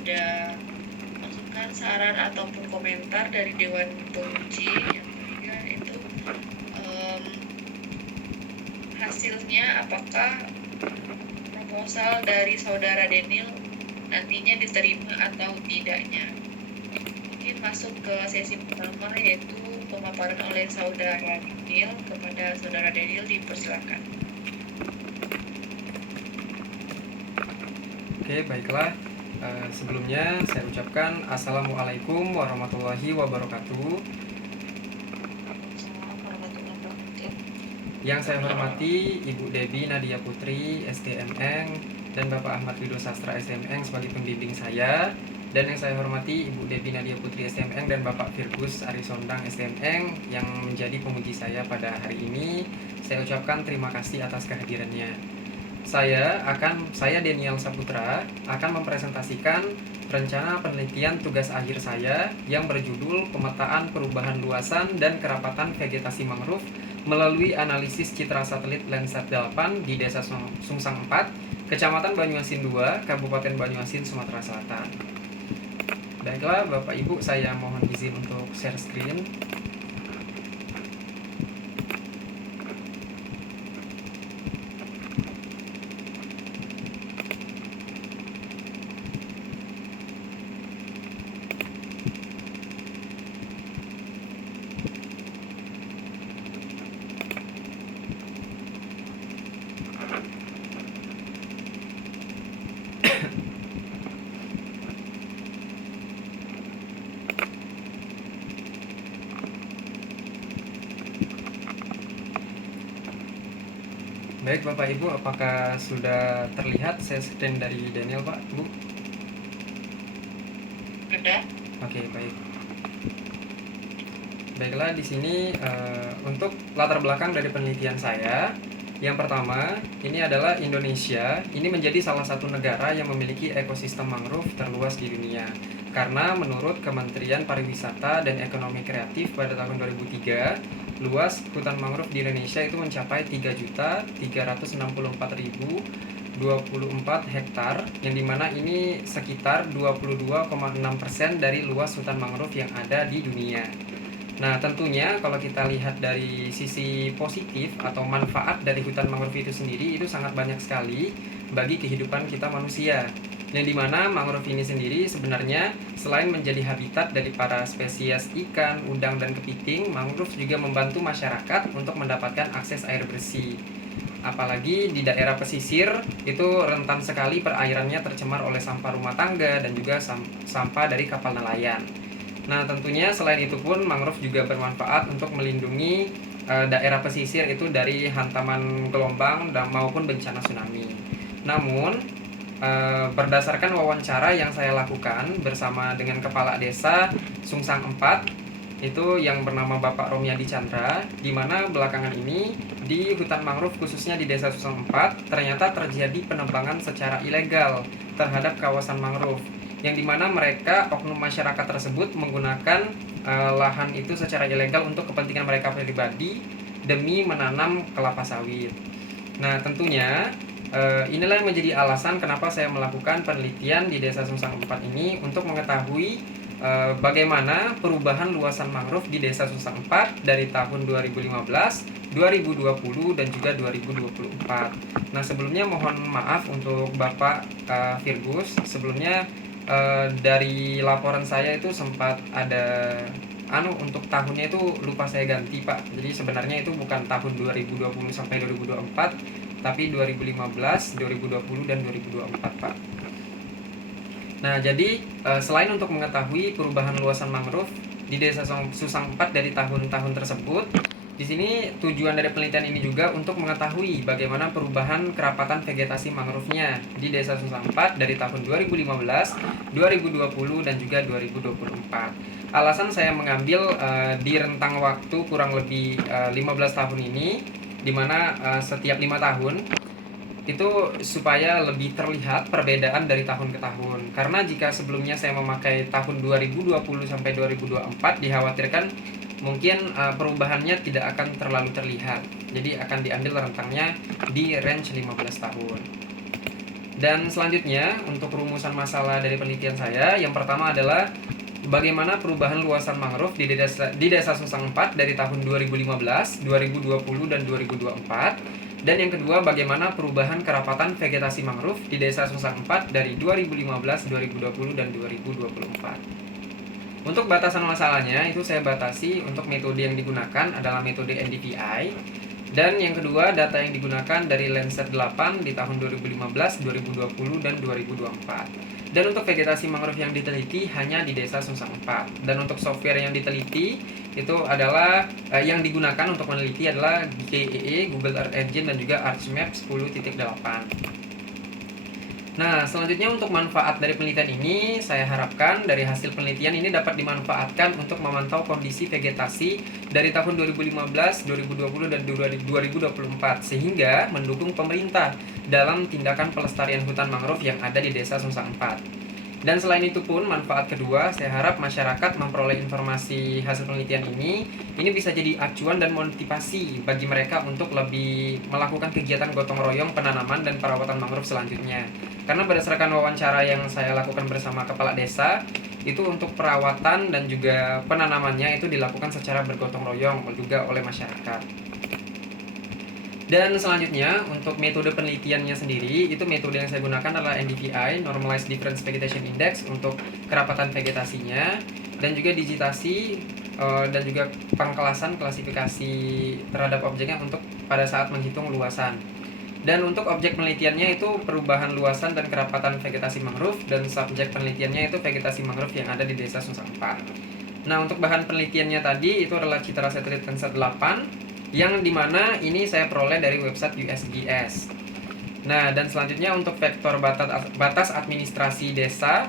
ada masukan, saran ataupun komentar dari Dewan Penguji. Yang ketiga itu hasilnya apakah proposal dari saudara Daniel nantinya diterima atau tidaknya. Mungkin masuk ke sesi pertama, yaitu pemaparan oleh saudara Daniel. Kepada saudara Daniel dipersilakan. Oke, baiklah. Sebelumnya saya ucapkan Assalamualaikum warahmatullahi wabarakatuh. Yang saya hormati Ibu Debbie Nadia Putri STMN dan Bapak Ahmad Widodo Sastra STMN sebagai pembimbing saya, dan yang saya hormati Ibu Debbie Nadia Putri STMN dan Bapak Firgus Arisondang STMN yang menjadi penguji saya pada hari ini. Saya ucapkan terima kasih atas kehadirannya. Saya Daniel Saputra akan mempresentasikan rencana penelitian tugas akhir saya yang berjudul Pemetaan Perubahan Luasan dan Kerapatan Vegetasi Mangrove melalui analisis citra satelit Landsat 8 di Desa Sungsang 4, Kecamatan Banyuasin 2, Kabupaten Banyuasin, Sumatera Selatan. Baiklah Bapak Ibu, saya mohon izin untuk share screen. Baik Bapak Ibu, apakah sudah terlihat share screen dari Daniel Pak Bu? Sudah. Oke, baik. Baiklah, di sini untuk latar belakang dari penelitian saya, yang pertama ini adalah Indonesia. Ini menjadi salah satu negara yang memiliki ekosistem mangrove terluas di dunia. Karena menurut Kementerian Pariwisata dan Ekonomi Kreatif pada tahun 2003, luas hutan mangrove di Indonesia itu mencapai 3.364.024 hektar, yang dimana ini sekitar 22,6% dari luas hutan mangrove yang ada di dunia. Nah, tentunya kalau kita lihat dari sisi positif atau manfaat dari hutan mangrove itu sendiri, itu sangat banyak sekali bagi kehidupan kita manusia. Yang dimana mangrove ini sendiri sebenarnya selain menjadi habitat dari para spesies ikan, udang, dan kepiting, mangrove juga membantu masyarakat untuk mendapatkan akses air bersih. Apalagi di daerah pesisir itu rentan sekali perairannya tercemar oleh sampah rumah tangga dan juga sampah dari kapal nelayan. Nah, tentunya selain itu pun mangrove juga bermanfaat untuk melindungi daerah pesisir itu dari hantaman gelombang dan maupun bencana tsunami. Namun, berdasarkan wawancara yang saya lakukan bersama dengan Kepala Desa Sungsang 4, itu yang bernama Bapak Romyadi Chandra, di mana belakangan ini di hutan mangrove khususnya di Desa Sungsang 4 ternyata terjadi penebangan secara ilegal terhadap kawasan mangrove, yang dimana mereka, oknum masyarakat tersebut, menggunakan lahan itu secara ilegal untuk kepentingan mereka pribadi demi menanam kelapa sawit. Nah, tentunya inilah yang menjadi alasan kenapa saya melakukan penelitian di Desa Sungsang 4 ini, untuk mengetahui bagaimana perubahan luasan mangrove di Desa Sungsang 4 dari tahun 2015, 2020, dan juga 2024. Nah, sebelumnya mohon maaf untuk Bapak Firgus. Sebelumnya dari laporan saya itu sempat ada untuk tahunnya itu lupa saya ganti Pak. Jadi sebenarnya itu bukan tahun 2020 sampai 2024, tapi 2015, 2020, dan 2024 Pak. Nah, jadi selain untuk mengetahui perubahan luasan mangrove di Desa Sungsang 4 dari tahun-tahun tersebut, di sini tujuan dari penelitian ini juga untuk mengetahui bagaimana perubahan kerapatan vegetasi mangrove-nya di Desa Sungsang 4 dari tahun 2015, 2020, dan juga 2024. Alasan saya mengambil di rentang waktu kurang lebih 15 tahun ini, di mana setiap 5 tahun itu supaya lebih terlihat perbedaan dari tahun ke tahun. Karena jika sebelumnya saya memakai tahun 2020 sampai 2024, dikhawatirkan mungkin perubahannya tidak akan terlalu terlihat. Jadi akan diambil rentangnya di range 15 tahun. Dan selanjutnya untuk rumusan masalah dari penelitian saya, yang pertama adalah bagaimana perubahan luasan mangrove di Desa Susang 4 dari tahun 2015, 2020 dan 2024. Dan yang kedua, bagaimana perubahan kerapatan vegetasi mangrove di Desa Susang 4 dari 2015, 2020 dan 2024. Untuk batasan masalahnya itu saya batasi untuk metode yang digunakan adalah metode NDVI. Dan yang kedua, data yang digunakan dari Landsat 8 di tahun 2015, 2020, dan 2024. Dan untuk vegetasi mangrove yang diteliti hanya di Desa Susang 4. Dan untuk software yang diteliti itu adalah yang digunakan untuk meneliti adalah GEE, Google Earth Engine, dan juga ArcMap 10.8. Nah, selanjutnya untuk manfaat dari penelitian ini, saya harapkan dari hasil penelitian ini dapat dimanfaatkan untuk memantau kondisi vegetasi dari tahun 2015, 2020, dan 2024 sehingga mendukung pemerintah dalam tindakan pelestarian hutan mangrove yang ada di Desa Susang 4. Dan selain itu pun manfaat kedua, saya harap masyarakat memperoleh informasi hasil penelitian ini bisa jadi acuan dan motivasi bagi mereka untuk lebih melakukan kegiatan gotong royong penanaman dan perawatan mangrove selanjutnya. Karena berdasarkan wawancara yang saya lakukan bersama kepala desa, itu untuk perawatan dan juga penanamannya itu dilakukan secara bergotong royong juga oleh masyarakat. Dan selanjutnya untuk metode penelitiannya sendiri, itu metode yang saya gunakan adalah NDVI, Normalized Difference Vegetation Index, untuk kerapatan vegetasinya, dan juga digitasi dan juga pengkelasan klasifikasi terhadap objeknya untuk pada saat menghitung luasan. Dan untuk objek penelitiannya itu perubahan luasan dan kerapatan vegetasi mangrove, dan subjek penelitiannya itu vegetasi mangrove yang ada di Desa Susang 4. Nah, untuk bahan penelitiannya tadi itu adalah citra satelit Landsat 8 yang dimana ini saya peroleh dari website USGS. Nah, dan selanjutnya untuk vektor batas administrasi desa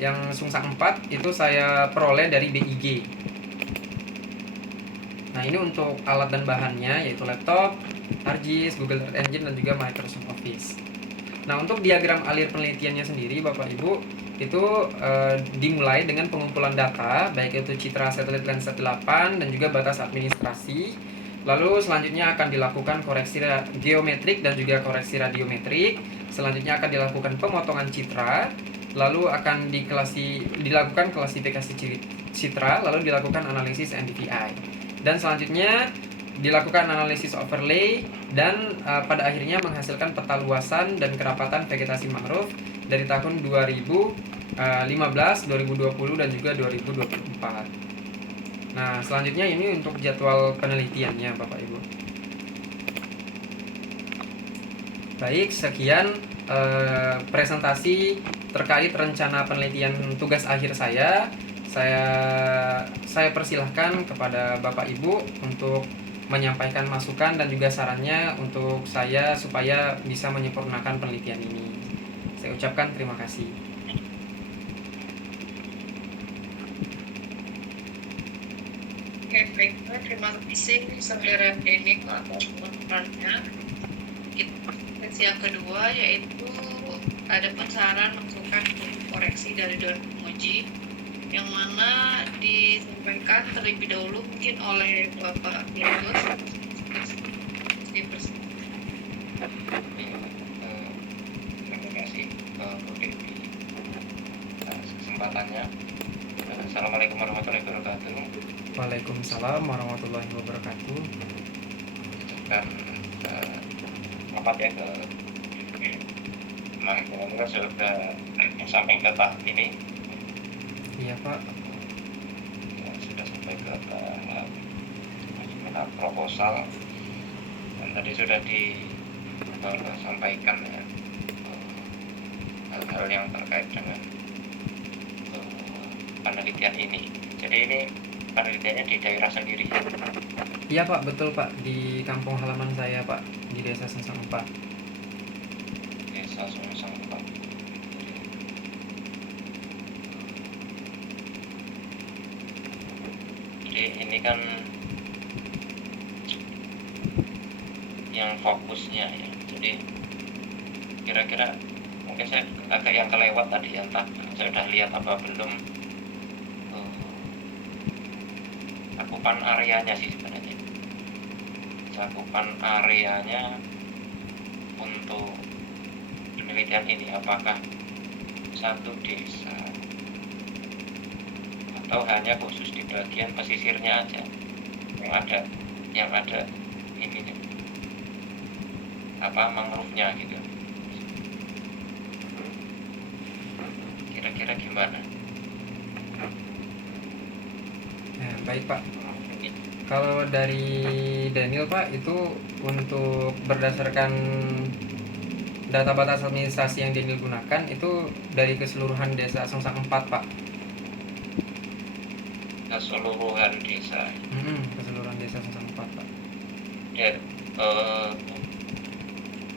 yang Sungsang 4 itu saya peroleh dari BIG. Nah, ini untuk alat dan bahannya yaitu laptop, ArcGIS, Google Earth Engine, dan juga Microsoft Office. Nah, untuk diagram alir penelitiannya sendiri Bapak Ibu itu dimulai dengan pengumpulan data baik itu citra satelit Landsat 8 dan juga batas administrasi. Lalu selanjutnya akan dilakukan koreksi geometrik dan juga koreksi radiometrik. Selanjutnya akan dilakukan pemotongan citra. Lalu akan dilakukan klasifikasi citra. Lalu dilakukan analisis NDVI. Dan selanjutnya dilakukan analisis overlay. Dan pada akhirnya menghasilkan peta luasan dan kerapatan vegetasi mangrove dari tahun 2015, 2020, dan juga 2024. Nah, selanjutnya ini untuk jadwal penelitiannya Bapak Ibu. Baik, sekian presentasi terkait rencana penelitian tugas akhir saya. Saya persilahkan kepada Bapak Ibu untuk menyampaikan masukan dan juga sarannya untuk saya supaya bisa menyempurnakan penelitian ini. Saya ucapkan terima kasih. Oke, baiklah, terima kasih saudara Denik atas laporannya. Yang kedua yaitu ada saran masukan koreksi dari Dewan Penguji yang mana disampaikan terlebih dahulu mungkin oleh Bapak Firdaus. Terima kasih Bu Dewi atas kesempatannya. Assalamualaikum warahmatullahi wabarakatuh. Waalaikumsalam warahmatullahi wabarakatuh. Dan rapat ya ke teman-teman sudah sampai ke tahap ini. Iya Pak. Ya, sudah sampai ke tahap proposal dan tadi sudah disampaikan ya hal-hal yang terkait dengan penelitian ini. Jadi ini penelitiannya di daerah sendiri. Iya Pak, betul Pak, di kampung halaman saya Pak, di Desa Susang 4. Desa Susang 4. Jadi ini kan yang fokusnya ya. Jadi kira-kira mungkin saya agak yang kelewat tadi ya, entah saya sudah lihat apa belum. Cakupan areanya sih sebenarnya. Cakupan areanya untuk penelitian ini apakah satu desa atau hanya khusus di bagian pesisirnya aja yang ada ininya mangrove-nya gitu. Kira-kira gimana? Nah, baik Pak. Kalau dari Daniel Pak, itu untuk berdasarkan data batas administrasi yang Daniel gunakan itu dari keseluruhan desa Sungsang 4 Pak. Keseluruhan desa. Keseluruhan desa Sungsang 4 Pak. Dan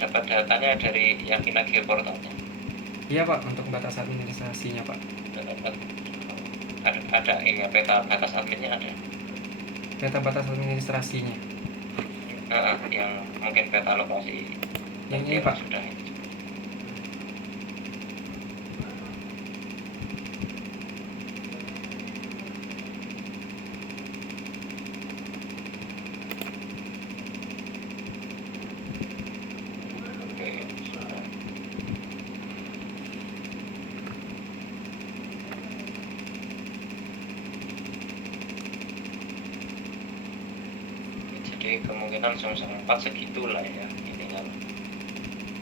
dapat datanya dari Yakin Geoportalnya. Iya Pak, untuk batas administrasinya Pak. Ada ini peta batas adminnya ada. Peta batas administrasinya. Yang mungkin peta lokasi. Yang ini Pak. Sudah. Jadi kemungkinan Sungsang 4 segitulah ya, ini kan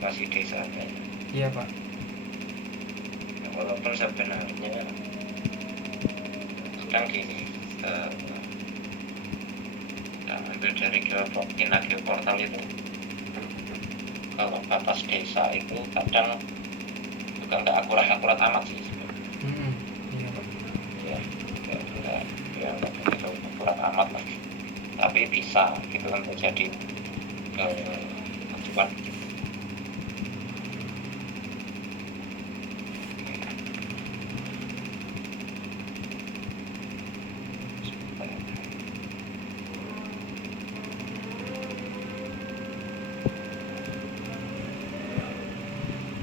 masih desanya. Iya Pak. Walaupun sebenarnya sedang gini, ambil dari Geoportal itu, kalau batas desa itu kadang juga nggak akurat amat sih sebenarnya. Iya Pak. Ya nggak begitu akurat amat lah. Tapi bisa gitu kan terjadi acuan.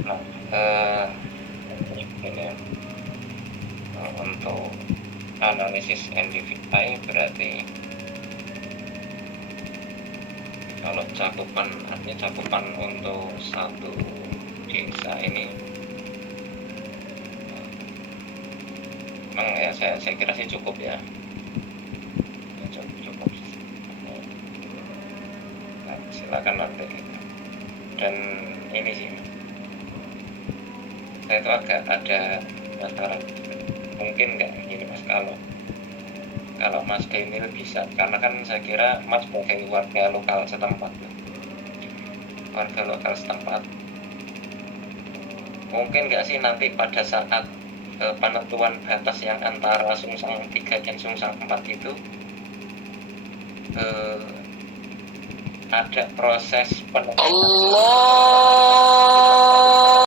Nah, ini untuk analisis NDVI berarti kalau artinya cakupan untuk satu desa ini memang ya saya kira sih cukup ya, cukup. Nah, silakan nanti. Dan ini sih saya itu agak ada penasaran, mungkin nggak gini Mas, kalau Mas Daniel bisa, karena kan saya kira Mas sebagai warga lokal setempat, mungkin nggak sih nanti pada saat penentuan batas yang antara Sungsang 3 dan Sungsang 4 itu ada proses penentuan